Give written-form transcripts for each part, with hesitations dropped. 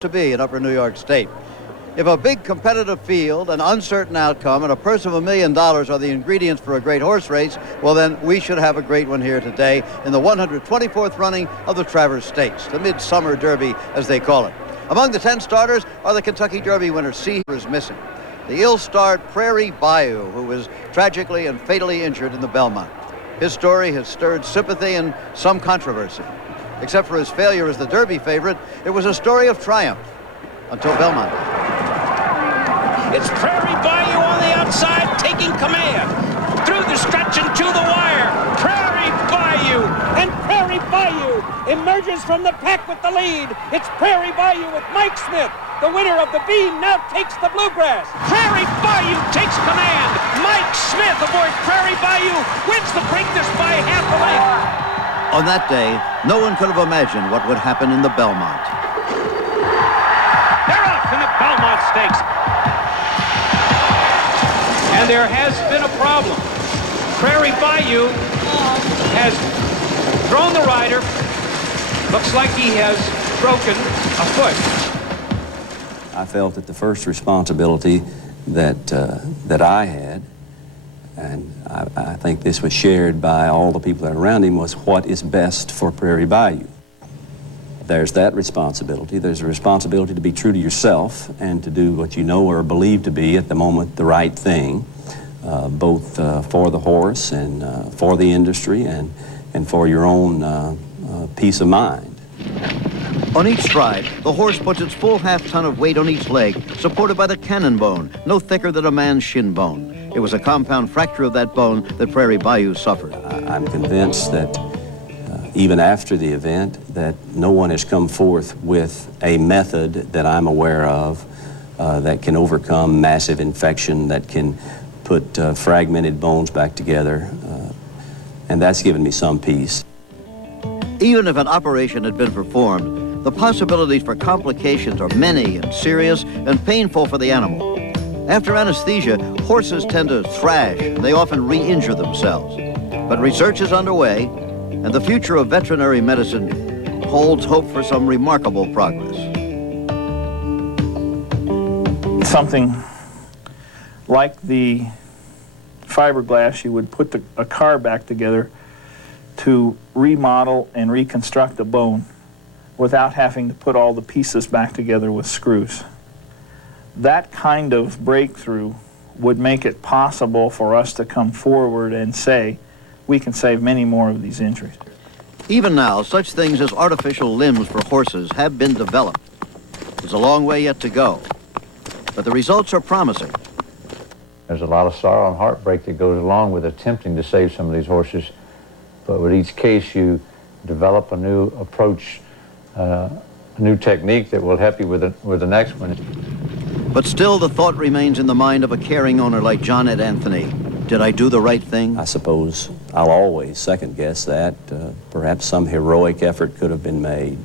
to be in upper New York State. If a big competitive field, an uncertain outcome, and a purse of $1 million are the ingredients for a great horse race, well then we should have a great one here today in the 124th running of the Traverse Stakes, the Midsummer Derby as they call it. Among the 10 starters are the Kentucky Derby winner, C is missing. The ill-starred Prairie Bayou, who was tragically and fatally injured in the Belmont. His story has stirred sympathy and some controversy. Except for his failure as the Derby favorite, it was a story of triumph until Belmont. It's Prairie Bayou on the outside, taking command. Through the stretch and to the wire. Prairie Bayou, and Prairie Bayou emerges from the pack with the lead. It's Prairie Bayou with Mike Smith. The winner of the Beam now takes the Bluegrass. Prairie Bayou takes command. Mike Smith aboard Prairie Bayou wins the Preakness by half a length. On that day, no one could have imagined what would happen in the Belmont. They're off in the Belmont Stakes. And there has been a problem. Prairie Bayou has thrown the rider. Looks like he has broken a foot. I felt that the first responsibility that I had, and I think this was shared by all the people that are around him, was what is best for Prairie Bayou. There's that responsibility. There's a responsibility to be true to yourself and to do what you know or believe to be at the moment the right thing, both for the horse and for the industry and for your own peace of mind. On each stride, the horse puts its full half-ton of weight on each leg, supported by the cannon bone, no thicker than a man's shin bone. It was a compound fracture of that bone that Prairie Bayou suffered. I'm convinced that even after the event, that no one has come forth with a method that I'm aware of that can overcome massive infection, that can put fragmented bones back together, and that's given me some peace. Even if an operation had been performed, the possibilities for complications are many and serious and painful for the animal. After anesthesia, horses tend to thrash, and they often re-injure themselves. But research is underway, and the future of veterinary medicine holds hope for some remarkable progress. Something like the fiberglass, you would put a car back together to remodel and reconstruct a bone without having to put all the pieces back together with screws. That kind of breakthrough would make it possible for us to come forward and say, we can save many more of these injuries. Even now, such things as artificial limbs for horses have been developed. There's a long way yet to go, but the results are promising. There's a lot of sorrow and heartbreak that goes along with attempting to save some of these horses, but with each case you develop a new approach, a new technique that will help you with the next one. But still the thought remains in the mind of a caring owner like John Ed Anthony. Did I do the right thing? I suppose I'll always second guess that. Perhaps some heroic effort could have been made.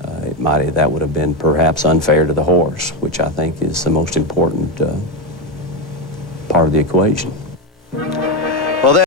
That would have been perhaps unfair to the horse, which I think is the most important part of the equation.